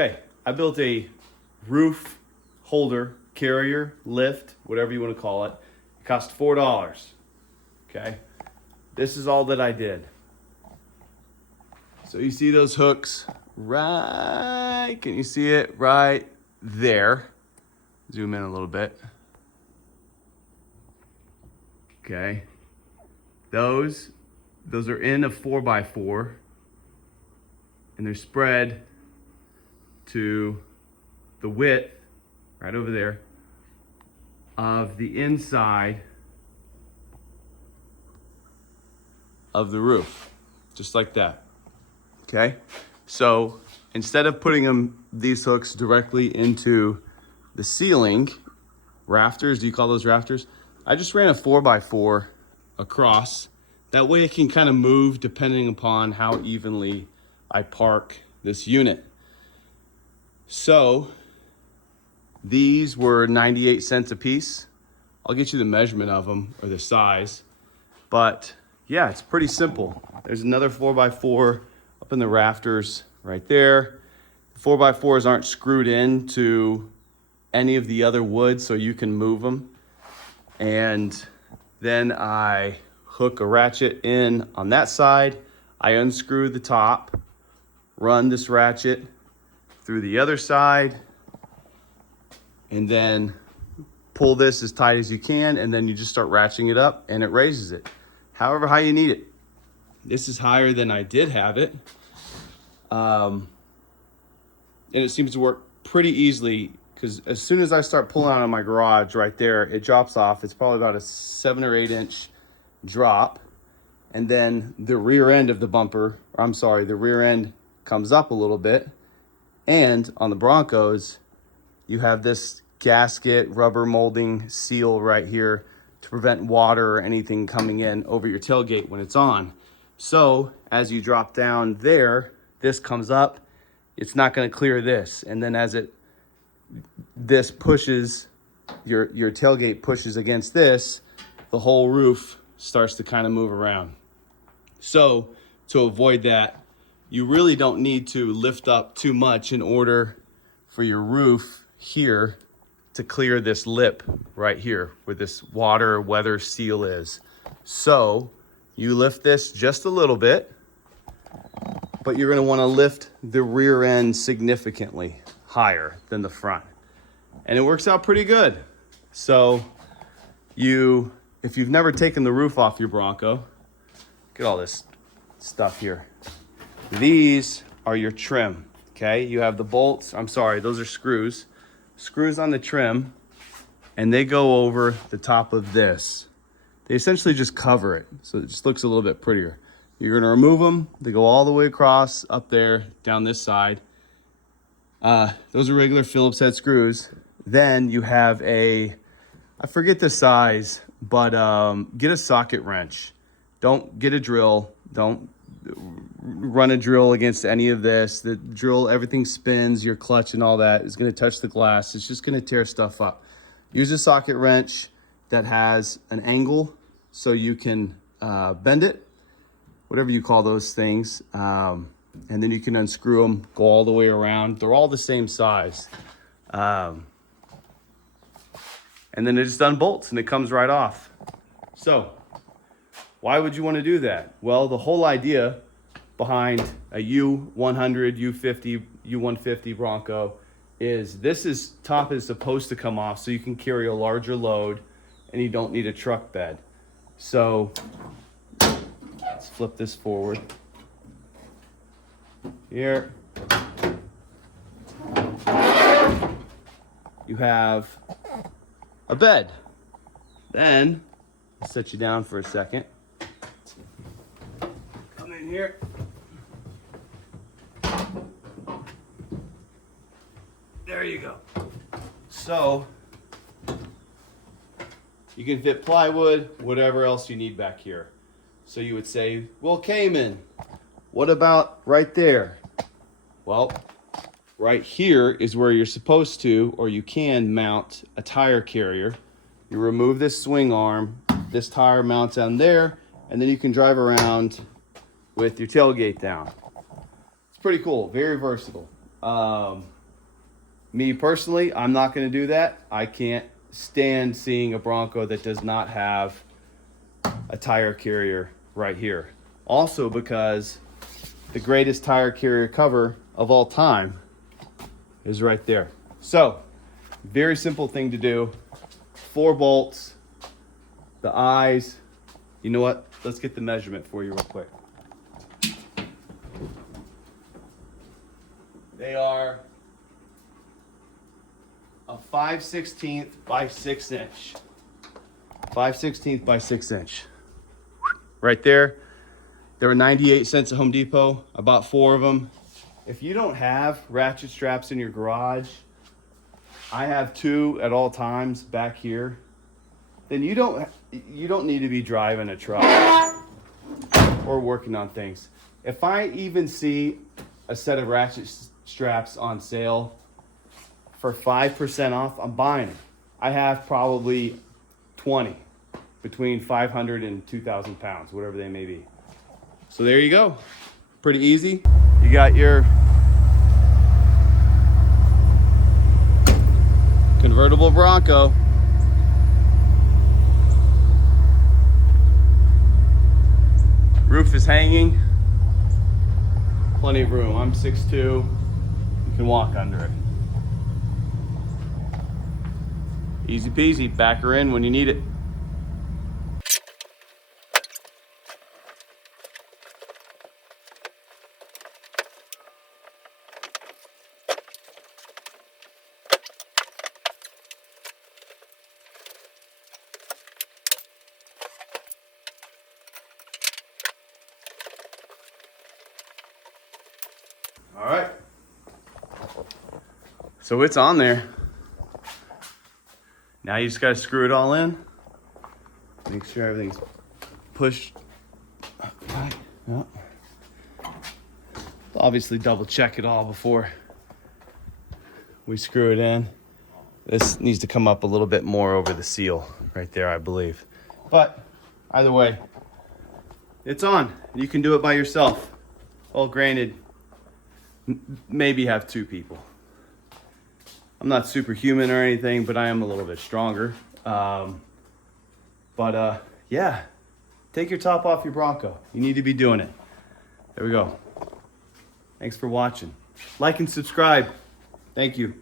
Okay, I built a roof holder, carrier, lift, whatever you want to call it. It cost $4. Okay, this is all that I did. So you see those hooks right, can you see it right there? Zoom in a little bit. Okay, those are in a 4x4 and they're spread to the width right over there of the inside of the roof, just like that. Okay, so instead of putting these hooks directly into the ceiling rafters, do you call those rafters? I just ran a 4x4 across. That way it can kind of move depending upon how evenly I park this unit. So these were 98 cents a piece. I'll get you the measurement of them or the size, but yeah, it's pretty simple. There's another 4x4 up in the rafters right there. The 4x4s aren't screwed into any of the other wood, so you can move them. And then I hook a ratchet in on that side. I unscrew the top, run this ratchet through the other side, and then pull this as tight as you can, and then you just start ratcheting it up and it raises it however high you need it. This is higher than I did have it. And it seems to work pretty easily, because as soon as I start pulling out of my garage right there, it drops off. It's probably about a 7 or 8 inch drop. And then the rear end of the bumper, or I'm sorry, the rear end comes up a little bit. And on the Broncos, you have this gasket rubber molding seal right here to prevent water or anything coming in over your tailgate when it's on. So as you drop down there, this comes up, it's not going to clear this. And then as this pushes, your tailgate pushes against this, the whole roof starts to kind of move around. So to avoid that, you really don't need to lift up too much in order for your roof here to clear this lip right here where this water weather seal is. So you lift this just a little bit, but you're going to want to lift the rear end significantly higher than the front. And it works out pretty good. So if you've never taken the roof off your Bronco, look at all this stuff here. These are your trim, okay? You have the bolts, I'm sorry, those are screws. Screws on the trim, and they go over the top of this. They essentially just cover it, so it just looks a little bit prettier. You're gonna remove them. They go all the way across up there, down this side. Those are regular Phillips head screws. Then you have I forget the size, but get a socket wrench. Don't get a drill. Don't run a drill against any of this. The drill, everything spins, your clutch and all that is gonna touch the glass. It's just gonna tear stuff up. Use a socket wrench that has an angle so you can bend it, whatever you call those things. And then you can unscrew them, go all the way around. They're all the same size. And then it just unbolts and it comes right off. So why would you want to do that? Well, the whole idea behind a U100, U50, U150 Bronco is top is supposed to come off so you can carry a larger load and you don't need a truck bed. So let's flip this forward. Here you have a bed. Then I'll set you down for a second. Come in here. There you go. So you can fit plywood, whatever else you need back here. So you would say, well, Cayman, what about right there? Well, right here is where you're supposed to, or you can mount a tire carrier. You remove this swing arm, this tire mounts on there, and then you can drive around with your tailgate down. It's pretty cool, very versatile. Me personally, I'm not going to do that. I can't stand seeing a Bronco that does not have a tire carrier right here. Also because the greatest tire carrier cover of all time is right there. So, very simple thing to do. 4 bolts, the eyes. You know what? Let's get the measurement for you real quick. They are a 5/16 by 6 inch. 5/16 by 6 inch. Right there. They were 98 cents at Home Depot. I bought 4 of them. If you don't have ratchet straps in your garage, I have 2 at all times back here, then you don't need to be driving a truck or working on things. If I even see a set of ratchet straps on sale for 5% off, I'm buying them. I have probably 20 between 500 and 2,000 pounds, whatever they may be. So there you go. Pretty easy. You got your convertible Bronco. Roof is hanging. Plenty of room. I'm 6'2". You can walk under it. Easy peasy. Back her in when you need it. All right. So it's on there. Now you just got to screw it all in. Make sure everything's pushed right. Yep. Obviously double check it all before we screw it in. This needs to come up a little bit more over the seal right there, I believe. But either way, it's on. You can do it by yourself. Well, granted, maybe have 2 people. I'm not superhuman or anything, but I am a little bit stronger. Yeah, take your top off your Bronco. You need to be doing it. There we go. Thanks for watching. Like and subscribe. Thank you.